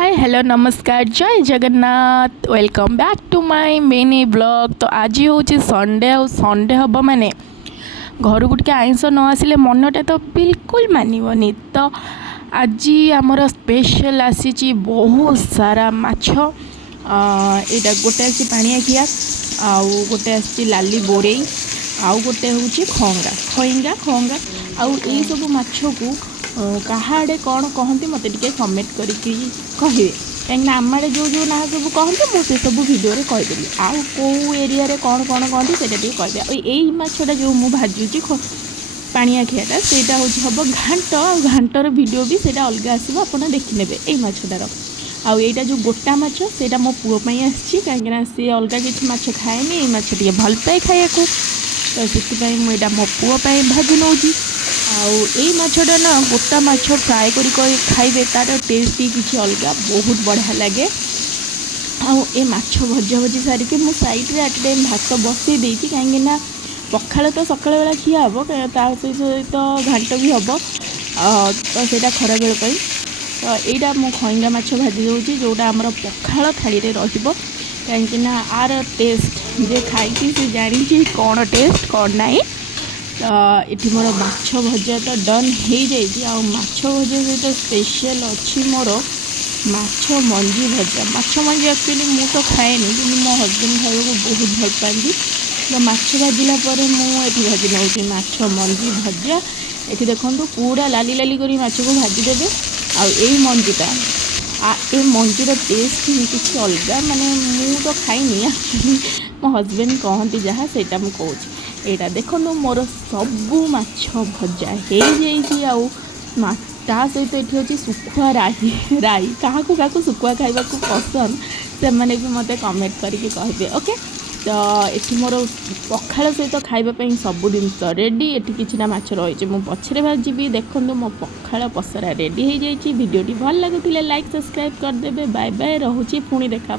हाय hello नमस्कार जय Jagannath welcome back to my mini blog. तो आज हूँ संडे और संडे हम माने घर को टे आइंस न आसिले मनटा तो बिल्कुल मानवनी। तो आज आमर स्पेशल आसी बहुत सारा माछ। यहाँ गोटे आसी पाणियाखिया आउ गोटे आसी लाली बोरेई आउ गोटे हूँ खंगा खईंगा खंगा आउ ये सब माछ को कहाड़े कौन कहते मत टे कमेंट करके कहे कहीं आम आड़े जो जो ना सब कहते मुझे सब भिडियो कहीदेवी आउ कौ एरिया कौन कौन कहते से कहीदे। यही मछटा जो मुझे भाजुची पाणियाखियाटा सेटा हूँ हम घाट घाटर भिडियो भी सेटा अलग आसो आप देखने यही मछटार आईटा जो गोटा माछ से मो पुओपाई आसी कहीं सी अलग किसी माछ खाएनि ये माछ टे भल पाए खाया तो से मुझा मो पुओपाई भाजी नौ आई मछटा ना गोटा माछ फ्राए कर खाइबे तार टेस्ट ही किसी अलग बहुत बढ़िया लगे। ए माछ भजा भजी सारिके मु साइड रे एट टाइम भात बसई देती कहीं पखाल तो सकाल बेला खिया हम सहित घाट भी हम तो सेटा खरा बेल तो यहाँ मु खईंगा माछ भाजी दूसरी जोटा आमर पखाल थाली रे रहिबो कहीं आर टेस्ट जे खाई से जानी कौन टेस्ट कौन नाई। तो ये मोर माछ भजा तो डन हो जाए माछ भजा सहित स्पेशल अच्छी मोर माछ मंजी भजा माछ मंजी एक्चुअली मु तो खाएनि कि मो हजबैंड खाया बहुत भल पाती तो माछ भाजिला मुझे भाजी नौ माछ मंजी भजा ये देखो पूरा लाली लाली कर माछ को भाजीदेवे आई मंजीटा ए मंजीर टेस्ट ही किसी अलग माने मु तो खाइनी एक्चुअली मो हजबैंड कहती जहाँ से मुझे यहाँ देखो मोर सबू माछ भजा हो ता सहित ये अच्छी सुखुआ राई राई क्या सुखुआ खावा पसंद से मैंने भी मत कमेंट करके कहे ओके। तो ये मोर पखाल सहित खावाई सब जिनस रेडी ये किसी माछ रही मुझे पछरे भाजी देखो मो पखाल पसरा रेडी हो जाए। भिडियोटी भल लगुले लाइक सब्सक्राइब करदे। बाय बाय रोचे पुणी देखा।